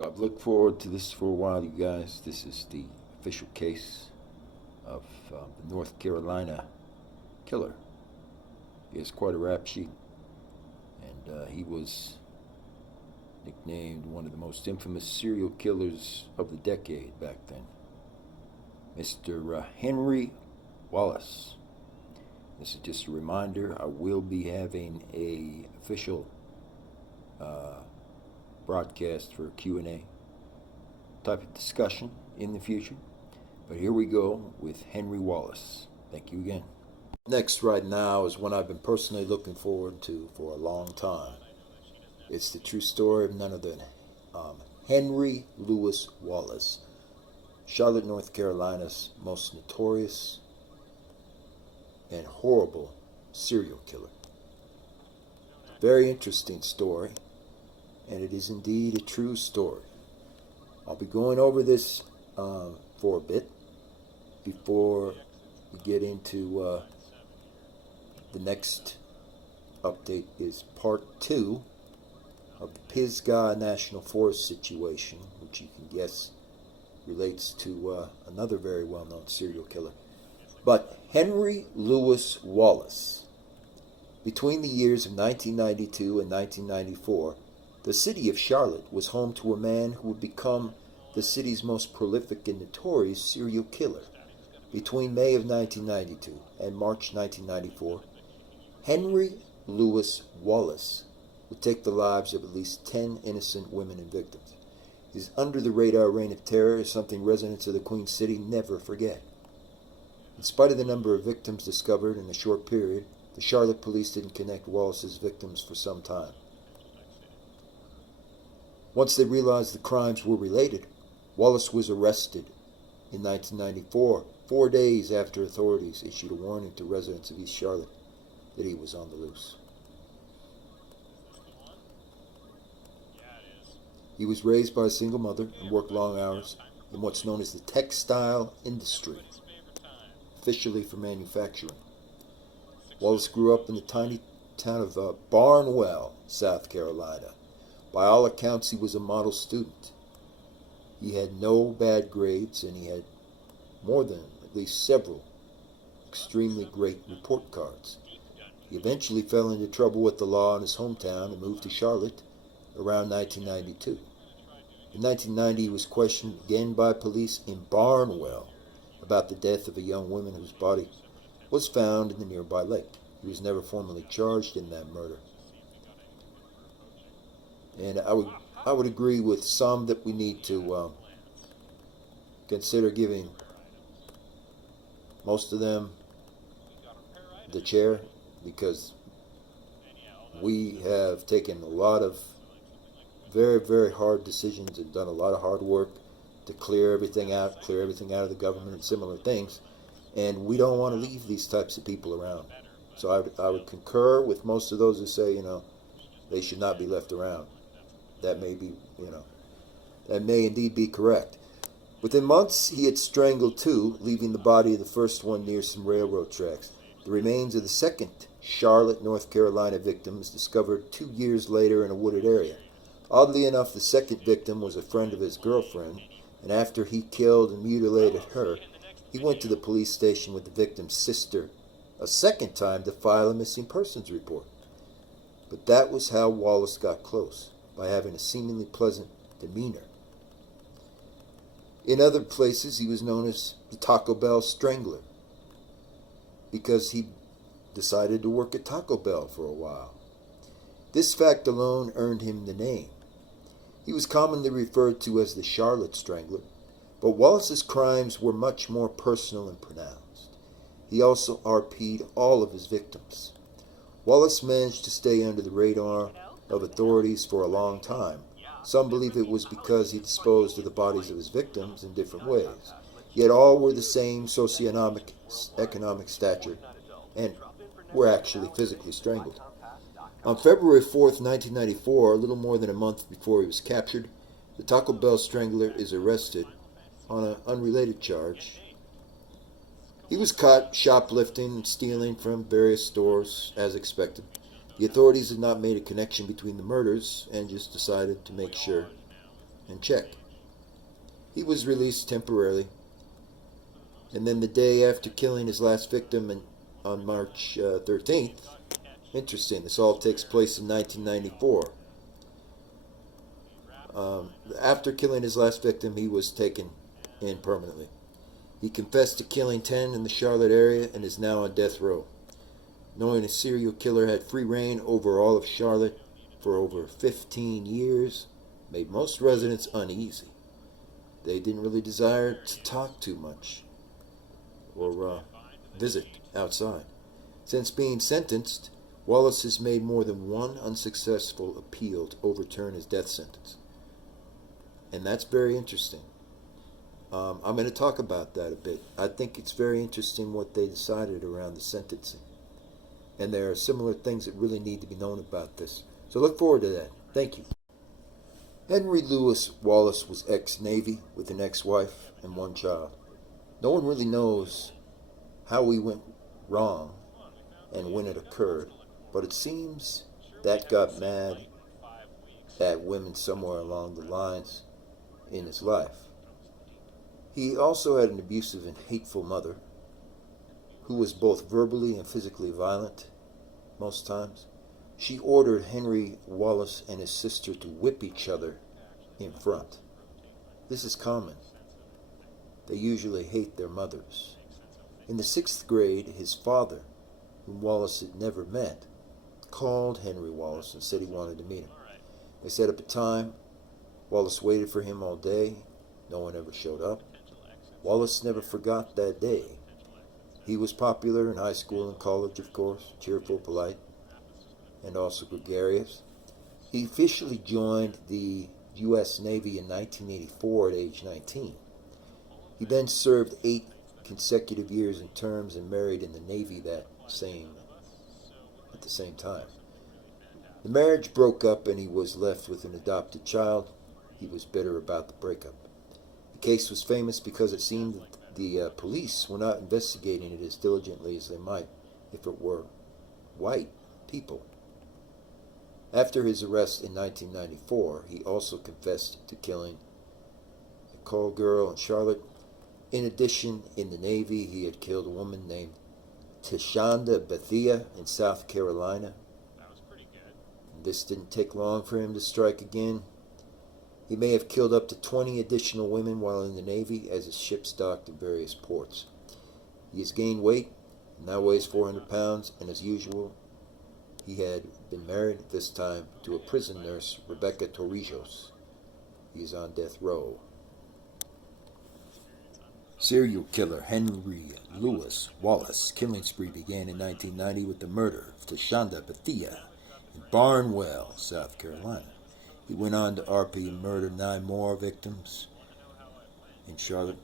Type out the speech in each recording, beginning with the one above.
I've looked forward to this for a while, you guys. This is the official case of the North Carolina killer. He has quite a rap sheet, and he was nicknamed one of the most infamous serial killers of the decade back then. Mr. Henry Wallace. This is just a reminder, I will be having a official broadcast for a Q&A type of discussion in the future. But here we go with Henry Wallace. Thank you again. Next right now is one I've been personally looking forward to for a long time. It's the true story of none other than Henry Louis Wallace, Charlotte, North Carolina's most notorious and horrible serial killer. Very interesting story, and it is indeed a true story. I'll be going over this for a bit before we get into the next update is part 2 of the Pisgah National Forest situation, which you can guess relates to another very well-known serial killer. But Henry Louis Wallace. Between the years of 1992 and 1994, the city of Charlotte was home to a man who would become the city's most prolific and notorious serial killer. Between May of 1992 and March 1994, Henry Louis Wallace would take the lives of at least 10 innocent women and victims. His under-the-radar reign of terror is something residents of the Queen City never forget. In spite of the number of victims discovered in a short period, the Charlotte police didn't connect Wallace's victims for some time. Once they realized the crimes were related, Wallace was arrested in 1994, 4 days after authorities issued a warning to residents of East Charlotte that he was on the loose. He was raised by a single mother and worked long hours in what's known as the textile industry, officially for manufacturing. Wallace grew up in the tiny town of Barnwell, South Carolina. By all accounts, he was a model student. He had no bad grades, and he had more than at least several extremely great report cards. He eventually fell into trouble with the law in his hometown and moved to Charlotte around 1992. In 1990, he was questioned again by police in Barnwell about the death of a young woman whose body was found in the nearby lake. He was never formally charged in that murder. And I would agree with some that we need to consider giving most of them the chair, because we have taken a lot of very, very hard decisions and done a lot of hard work to clear everything out of the government and similar things, and we don't want to leave these types of people around. So I would concur with most of those who say, they should not be left around. That may be, that may indeed be correct. Within months, he had strangled 2, leaving the body of the first one near some railroad tracks. The remains of the second Charlotte, North Carolina victims discovered 2 years later in a wooded area. Oddly enough, the second victim was a friend of his girlfriend, and after he killed and mutilated her, he went to the police station with the victim's sister a second time to file a missing persons report. But that was how Wallace got close, by having a seemingly pleasant demeanor. In other places, he was known as the Taco Bell Strangler, because he decided to work at Taco Bell for a while. This fact alone earned him the name. He was commonly referred to as the Charlotte Strangler, but Wallace's crimes were much more personal and pronounced. He also RP'd all of his victims. Wallace managed to stay under the radar of authorities for a long time. Some believe it was because he disposed of the bodies of his victims in different ways. Yet all were the same socioeconomic stature and were actually physically strangled. On February 4th, 1994, a little more than a month before he was captured, the Taco Bell Strangler is arrested on an unrelated charge. He was caught shoplifting and stealing from various stores, as expected. The authorities had not made a connection between the murders and just decided to make sure and check. He was released temporarily, and then the day after killing his last victim on March 13th, interesting, this all takes place in 1994. After killing his last victim, he was taken in permanently. He confessed to killing 10 in the Charlotte area and is now on death row. Knowing a serial killer had free reign over all of Charlotte for over 15 years made most residents uneasy. They didn't really desire to talk too much or visit outside. Since being sentenced, Wallace has made more than one unsuccessful appeal to overturn his death sentence. And that's very interesting. I'm going to talk about that a bit. I think it's very interesting what they decided around the sentencing. And there are similar things that really need to be known about this. So look forward to that. Thank you. Henry Louis Wallace was ex-Navy with an ex-wife and one child. No one really knows how he went wrong and when it occurred, but it seems that got mad at women somewhere along the lines in his life. He also had an abusive and hateful mother who was both verbally and physically violent most times. She ordered Henry Wallace and his sister to whip each other in front. This is common. They usually hate their mothers. In the 6th grade, his father, whom Wallace had never met, called Henry Wallace and said he wanted to meet him. They set up a time. Wallace waited for him all day. No one ever showed up. Wallace never forgot that day. He was popular in high school and college, of course, cheerful, polite, and also gregarious. He officially joined the U.S. Navy in 1984 at age 19. He then served 8 consecutive years in terms and married in the Navy at the same time. The marriage broke up and he was left with an adopted child. He was bitter about the breakup. The case was famous because it seemed that the police were not investigating it as diligently as they might if it were white people. After his arrest in 1994, he also confessed to killing a call girl in Charlotte. In addition, in the Navy, he had killed a woman named Tashonda Bethia in South Carolina. This didn't take long for him to strike again. He may have killed up to 20 additional women while in the Navy as his ships docked in various ports. He has gained weight, now weighs 400 pounds, and as usual, he had been married, this time to a prison nurse, Rebecca Torrijos. He is on death row. Serial killer Henry Louis Wallace killing spree began in 1990 with the murder of Tashonda Bethia in Barnwell, South Carolina. He went on to RP and murder 9 more victims in Charlotte.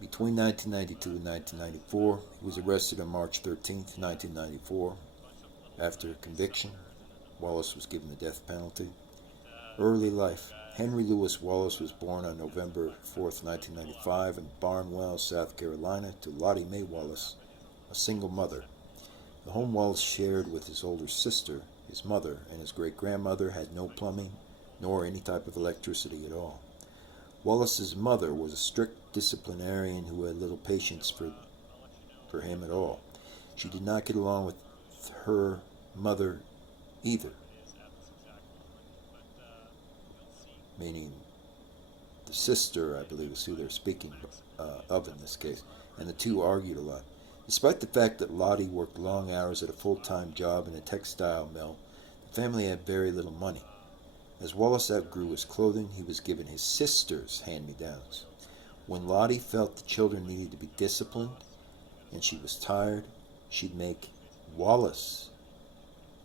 Between 1992 and 1994, he was arrested on March 13, 1994. After conviction, Wallace was given the death penalty. Early life. Henry Louis Wallace was born on November 4, 1995 in Barnwell, South Carolina, to Lottie Mae Wallace, a single mother. The home Wallace shared with his older sister, his mother, and his great-grandmother had no plumbing nor any type of electricity at all. Wallace's mother was a strict disciplinarian who had little patience for him at all. She did not get along with her mother either, meaning the sister, I believe, is who they're speaking of in this case, and the two argued a lot. Despite the fact that Lottie worked long hours at a full-time job in a textile mill, the family had very little money. As Wallace outgrew his clothing, he was given his sister's hand-me-downs. When Lottie felt the children needed to be disciplined and she was tired, she'd make Wallace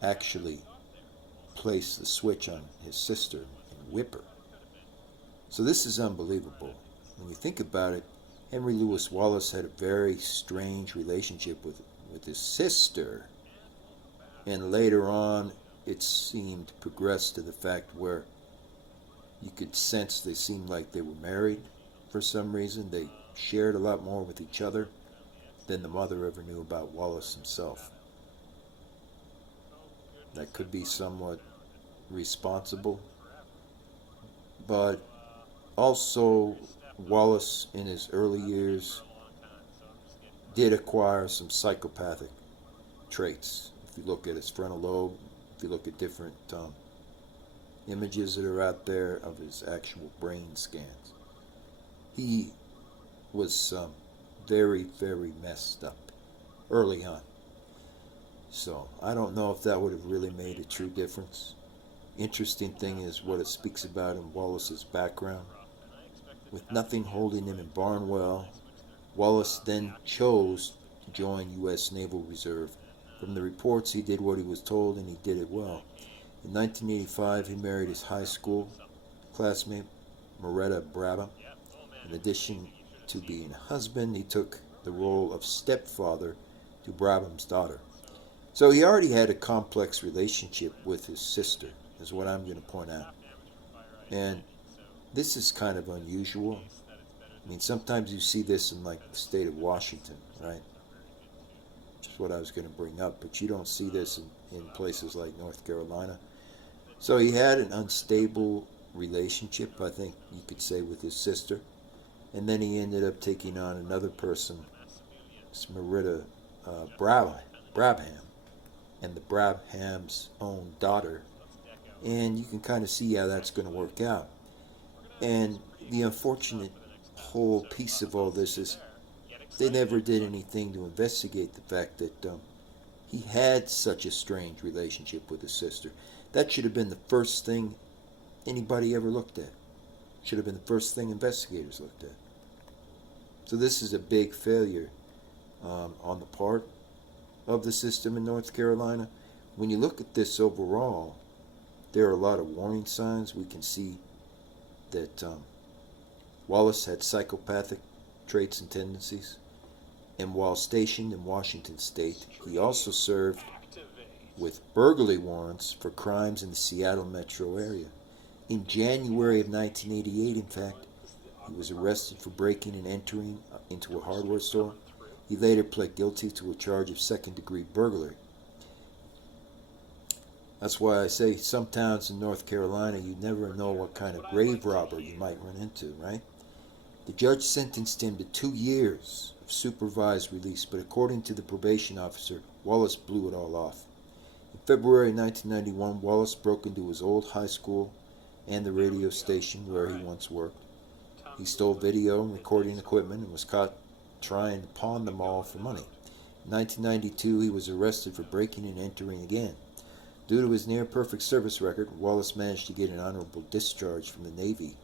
actually place the switch on his sister and whip her. So this is unbelievable. When you think about it, Henry Louis Wallace had a very strange relationship with his sister, and later on it seemed progressed to the fact where you could sense they seemed like they were married for some reason. They shared a lot more with each other than the mother ever knew about Wallace himself. that could be somewhat responsible. But also, Wallace, in his early years, did acquire some psychopathic traits. If you look at his frontal lobe, if you look at different images that are out there of his actual brain scans, he was very, very messed up early on. So I don't know if that would have really made a true difference. Interesting thing is what it speaks about in Wallace's background. With nothing holding him in Barnwell, Wallace then chose to join U.S. Naval Reserve. From the reports, he did what he was told, and he did it well. In 1985, he married his high school classmate, Moretta Brabham. In addition to being a husband, he took the role of stepfather to Brabham's daughter. So he already had a complex relationship with his sister, is what I'm going to point out. And this is kind of unusual. I mean, sometimes you see this in like the state of Washington, right? Which is what I was going to bring up, but you don't see this in places like North Carolina. So he had an unstable relationship, I think you could say, with his sister. And then he ended up taking on another person, Merida Brabham, and the Brabham's own daughter. And you can kind of see how that's going to work out. And the unfortunate whole piece of all this is they never did anything to investigate the fact that he had such a strange relationship with his sister. That should have been the first thing anybody ever looked at. Should have been the first thing investigators looked at. So this is a big failure on the part of the system in North Carolina. When you look at this overall, there are a lot of warning signs. We can see that Wallace had psychopathic traits and tendencies. And while stationed in Washington State, he also served with burglary warrants for crimes in the Seattle metro area. In January of 1988, in fact, he was arrested for breaking and entering into a hardware store. He later pled guilty to a charge of second-degree burglary. That's why I say some towns in North Carolina, you never know what kind of grave robber you might run into, right? The judge sentenced him to 2 years of supervised release, but according to the probation officer, Wallace blew it all off. In February 1991, Wallace broke into his old high school and the radio station where he once worked. He stole video and recording equipment and was caught trying to pawn them all for money. In 1992, he was arrested for breaking and entering again. Due to his near-perfect service record, Wallace managed to get an honorable discharge from the Navy.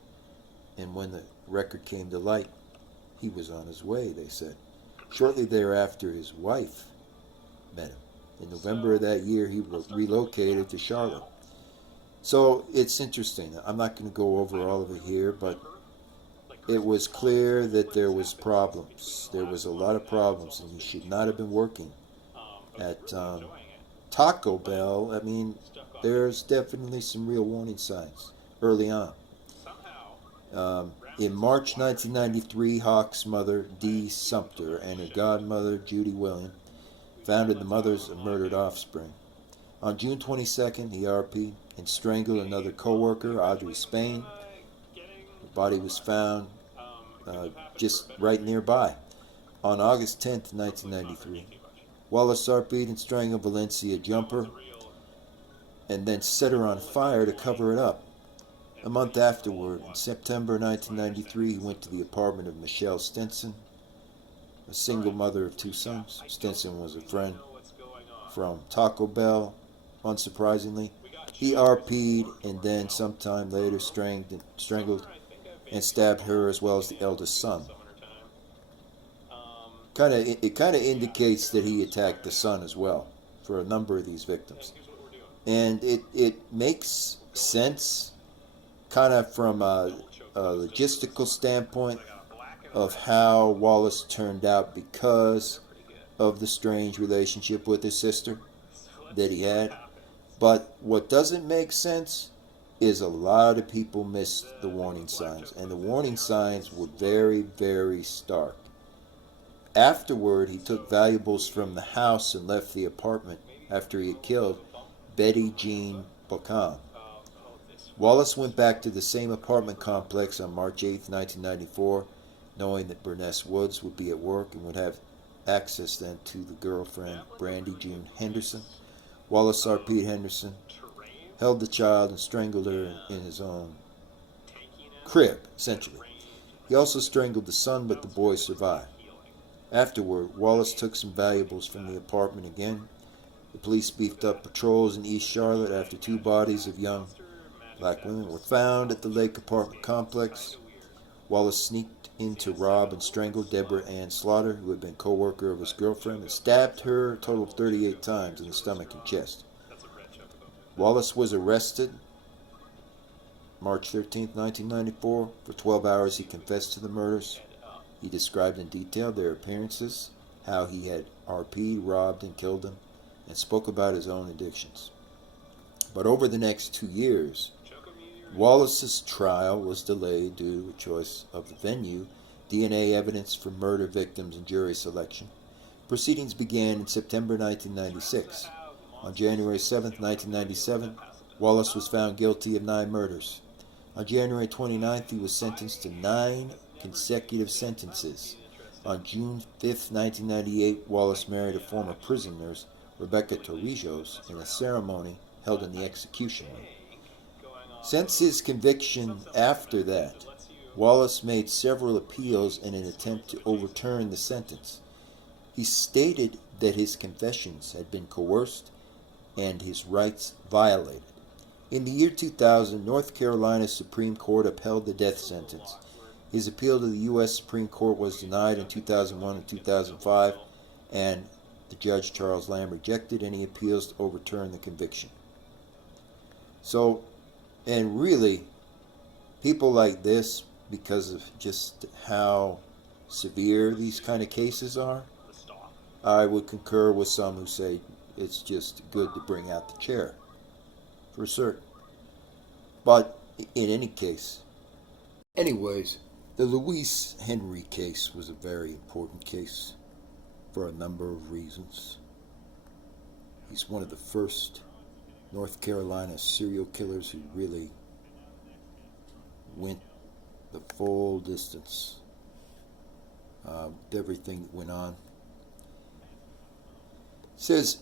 And when the record came to light, he was on his way, they said. Shortly thereafter, his wife met him. In November of that year, he relocated to Charlotte. So it's interesting. I'm not going to go over all of it here, but it was clear that there was problems. There was a lot of problems, and he should not have been working at Taco Bell. I mean, there's definitely some real warning signs early on. In March 1993, Hawk's mother, Dee Sumter, and her godmother, Judy William, founded the Mothers of Murdered Offspring. On June 22nd, he RP'd and strangled another co-worker, Audrey Spain. The body was found just right nearby. On August 10th, 1993, Wallace RP'd and strangled Valencia Jumper and then set her on fire to cover it up. A month afterward, in September 1993, he went to the apartment of Michelle Stinson, a single mother of 2 sons. Stinson was a friend from Taco Bell, unsurprisingly. He RP'd and then sometime later strangled and stabbed her as well as the eldest son. It kind of indicates that he attacked the son as well for a number of these victims. And it makes sense kind of from a logistical standpoint of how Wallace turned out because of the strange relationship with his sister that he had. But what doesn't make sense is a lot of people missed the warning signs, and the warning signs were very, very stark. Afterward, he took valuables from the house and left the apartment after he had killed, Betty Jean Buchan. Wallace went back to the same apartment complex on March 8, 1994, knowing that Burness Woods would be at work and would have access then to the girlfriend, Brandy June Henderson. Wallace RP'd Henderson, held the child, and strangled her in his own crib, essentially. He also strangled the son, but the boy survived. Afterward, Wallace took some valuables from the apartment again. The police beefed up patrols in East Charlotte after two bodies of young black women were found at the Lake apartment complex. Wallace sneaked in to rob and strangle Deborah Ann Slaughter, who had been co-worker of his girlfriend, and stabbed her a total of 38 times in the stomach and chest. Wallace was arrested March 13, 1994. For 12 hours he confessed to the murders. He described in detail their appearances, how he had RP'd, robbed, and killed them, and spoke about his own addictions. But over the next 2 years, Wallace's trial was delayed due to a choice of the venue, DNA evidence for murder victims, and jury selection. Proceedings began in September 1996. On January 7, 1997, Wallace was found guilty of 9 murders. On January 29th, he was sentenced to 9 consecutive sentences. On June 5, 1998, Wallace married a former prison nurse, Rebecca Torrijos, in a ceremony held in the execution room. Since his conviction after that, Wallace made several appeals in an attempt to overturn the sentence. He stated that his confessions had been coerced and his rights violated. In the year 2000, North Carolina Supreme Court upheld the death sentence. His appeal to the U.S. Supreme Court was denied in 2001 and 2005, and the Judge Charles Lamb rejected any appeals to overturn the conviction. So, and really, people like this, because of just how severe these kind of cases are, I would concur with some who say it's just good to bring out the chair, for certain. But in any case, anyways, the Louis Henry case was a very important case for a number of reasons. He's one of the first North Carolina serial killers who really went the full distance with everything that went on. It says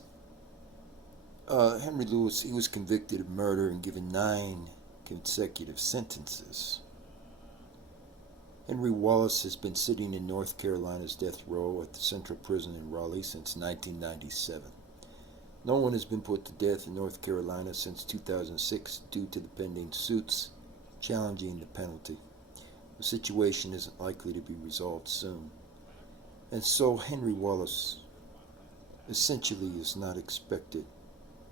Henry Louis, he was convicted of murder and given 9 consecutive sentences. Henry Wallace has been sitting in North Carolina's death row at the Central Prison in Raleigh since 1997. No one has been put to death in North Carolina since 2006 due to the pending suits challenging the penalty. The situation isn't likely to be resolved soon. And so Henry Wallace essentially is not expected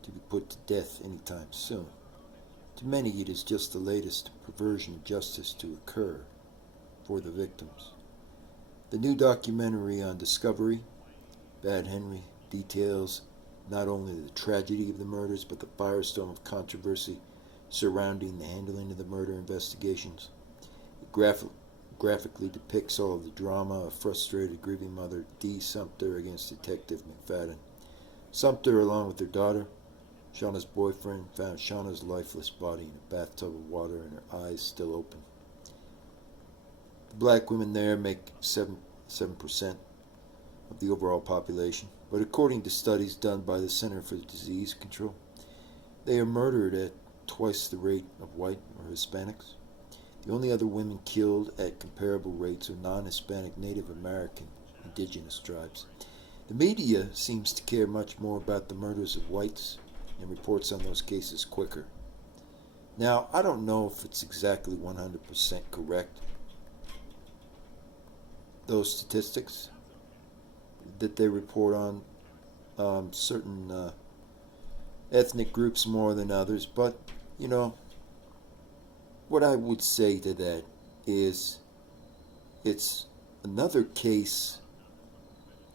to be put to death anytime soon. To many, it is just the latest perversion of justice to occur for the victims. The new documentary on Discovery, Bad Henry, details not only the tragedy of the murders, but the firestorm of controversy surrounding the handling of the murder investigations. It graphically depicts all of the drama of frustrated, grieving mother Dee Sumter against Detective McFadden. Sumter, along with her daughter, Shauna's boyfriend, found Shauna's lifeless body in a bathtub of water and her eyes still open. The black women there make 7% of the overall population, but according to studies done by the Center for Disease Control, they are murdered at twice the rate of white or Hispanics. The only other women killed at comparable rates are non-Hispanic Native American indigenous tribes. The media seems to care much more about the murders of whites and reports on those cases quicker. Now, I don't know if it's exactly 100% correct, those statistics that they report on certain ethnic groups more than others, but, you know, what I would say to that is it's another case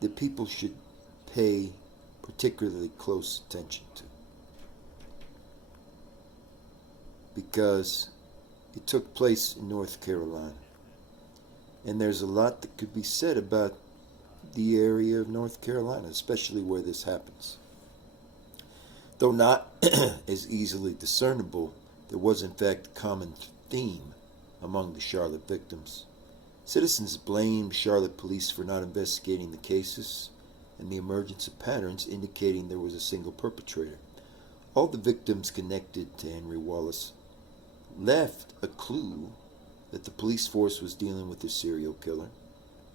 that people should pay particularly close attention to, because it took place in North Carolina, and there's a lot that could be said about the area of North Carolina, especially where this happens. Though not as easily discernible, there was in fact a common theme among the Charlotte victims. Citizens blamed Charlotte police for not investigating the cases and the emergence of patterns indicating there was a single perpetrator. All the victims connected to Henry Wallace left a clue that the police force was dealing with a serial killer,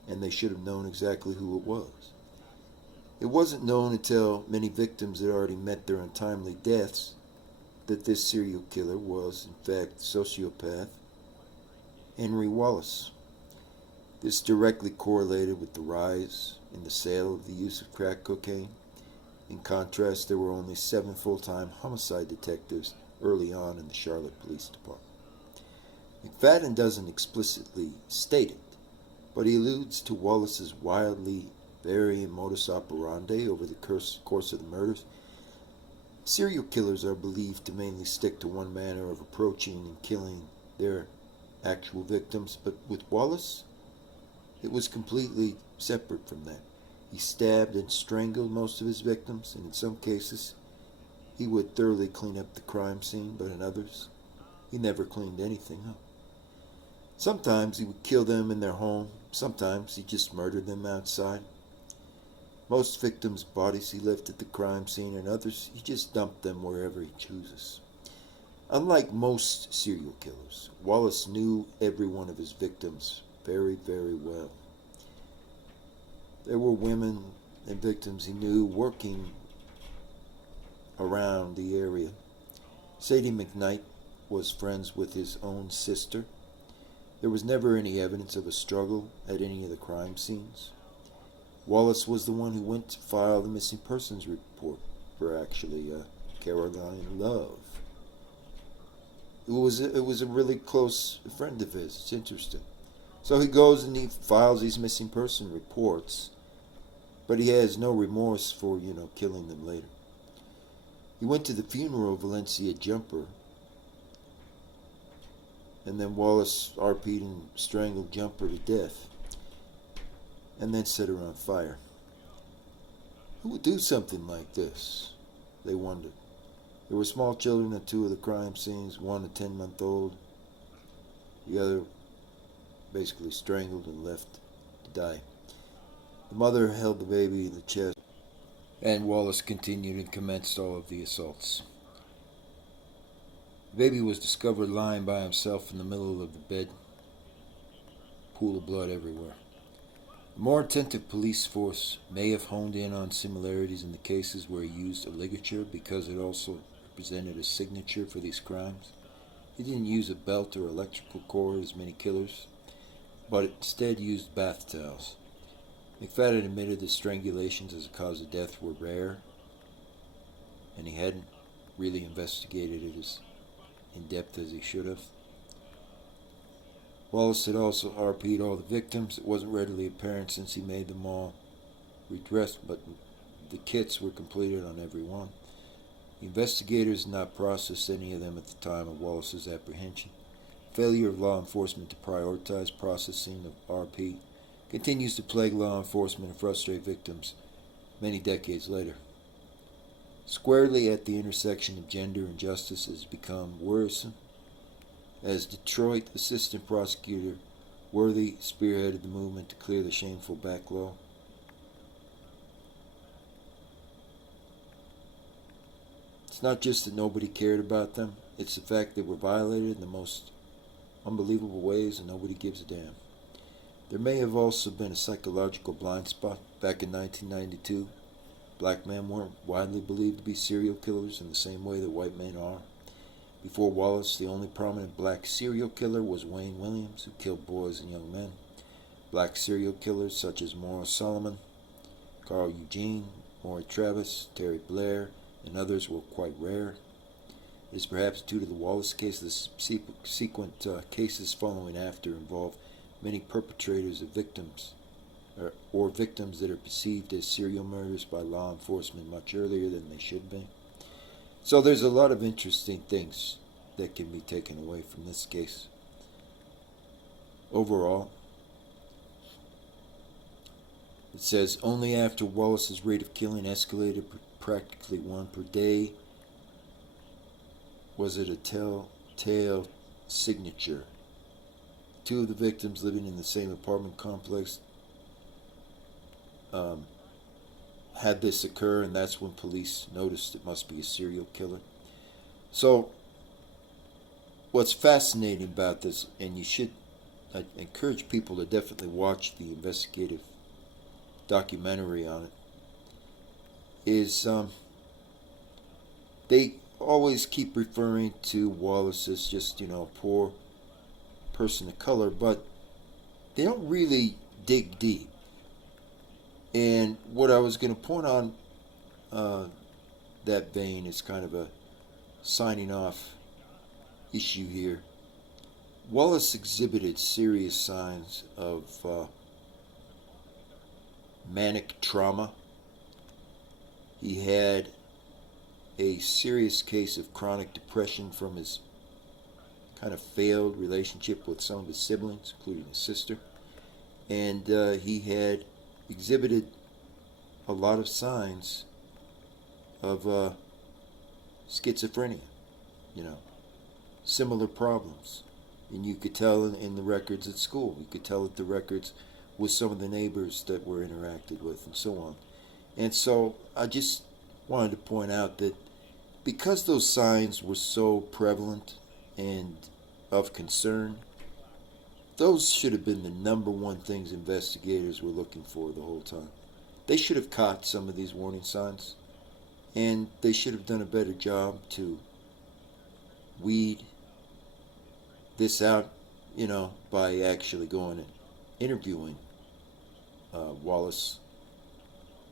and they should have known exactly who it was. It wasn't known until many victims had already met their untimely deaths that this serial killer was, in fact, sociopath Henry Wallace. This directly correlated with the rise in the sale of the use of crack cocaine. In contrast, there were only 7 full-time homicide detectives early on in the Charlotte Police Department. McFadden doesn't explicitly state it, but he alludes to Wallace's wildly varying modus operandi over the course of the murders. Serial killers are believed to mainly stick to one manner of approaching and killing their actual victims, but with Wallace, it was completely separate from that. He stabbed and strangled most of his victims, and in some cases, he would thoroughly clean up the crime scene, but in others, he never cleaned anything up. Sometimes he would kill them in their home, sometimes he just murdered them outside. Most victims' bodies he left at the crime scene, and others he just dumped them wherever he chooses. Unlike most serial killers, Wallace knew every one of his victims very, very well. There were women and victims he knew working around the area. Sadie McKnight was friends with his own sister. There was never any evidence of a struggle at any of the crime scenes. Wallace was the one who went to file the missing persons report for Caroline Love. It was a really close friend of his. It's interesting. So he goes and he files these missing person reports, but he has no remorse for, killing them later. He went to the funeral of Valencia Jumper, and then Wallace RP'd and strangled Jumper to death, and then set her on fire. Who would do something like this? They wondered. There were small children at 2 of the crime scenes, one a 10-month-old, the other basically strangled and left to die. The mother held the baby in the chest, and Wallace continued and commenced all of the assaults. The baby was discovered lying by himself in the middle of the bed, pool of blood everywhere. A more attentive police force may have honed in on similarities in the cases where he used a ligature because it also represented a signature for these crimes. He didn't use a belt or electrical cord as many killers, but instead used bath towels. McFadden admitted that strangulations as a cause of death were rare, and he hadn't really investigated it as in depth as he should have. Wallace had also RP'd all the victims. It wasn't readily apparent since he made them all redressed, but the kits were completed on every one. The investigators had not processed any of them at the time of Wallace's apprehension. Failure of law enforcement to prioritize processing of RP continues to plague law enforcement and frustrate victims many decades later. Squarely at the intersection of gender and justice has become worrisome, as Detroit Assistant Prosecutor Worthy spearheaded the movement to clear the shameful backlaw. It's not just that nobody cared about them, it's the fact they were violated in the most unbelievable ways and nobody gives a damn. There may have also been a psychological blind spot. Back in 1992, black men weren't widely believed to be serial killers in the same way that white men are. Before Wallace, the only prominent black serial killer was Wayne Williams, who killed boys and young men. Black serial killers such as Morris Solomon, Carl Eugene, Maury Travis, Terry Blair, and others were quite rare. It is perhaps due to the Wallace case the subsequent cases following after involve many perpetrators of victims, or victims that are perceived as serial murders by law enforcement much earlier than they should be. So there's a lot of interesting things that can be taken away from this case. Overall, it says only after Wallace's rate of killing escalated practically one per day Was it a telltale signature? Two of the victims living in the same apartment complex had this occur, and that's when police noticed it must be a serial killer. So, what's fascinating about this, and I encourage people to definitely watch the investigative documentary on it, is they always keep referring to Wallace as just, a poor person of color, but they don't really dig deep. And what I was going to point on that vein is kind of a signing off issue here. Wallace exhibited serious signs of manic trauma. He had a serious case of chronic depression from his kind of failed relationship with some of his siblings, including his sister. And he had exhibited a lot of signs of schizophrenia, similar problems. And you could tell in the records at school. You could tell at the records with some of the neighbors that were interacted with and so on. And so I just wanted to point out that because those signs were so prevalent and of concern, those should have been the number one things investigators were looking for the whole time. They should have caught some of these warning signs, and they should have done a better job to weed this out, by actually going and interviewing Wallace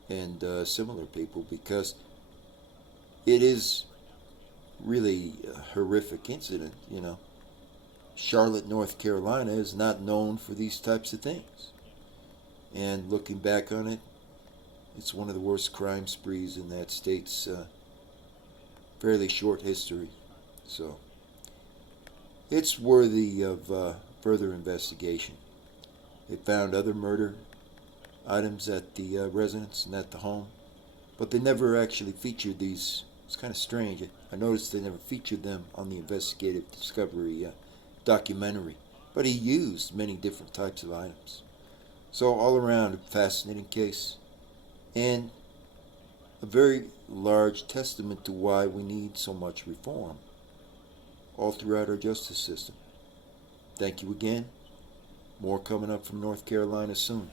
and similar people, because it is really a horrific incident. Charlotte, North Carolina is not known for these types of things. And looking back on it, it's one of the worst crime sprees in that state's fairly short history. So it's worthy of further investigation. They found other murder items at the residence and at the home, but they never actually featured these. It's kind of strange. I noticed they never featured them on the investigative discovery documentary, but he used many different types of items. So all around a fascinating case, and a very large testament to why we need so much reform all throughout our justice system. Thank you again. More coming up from North Carolina soon.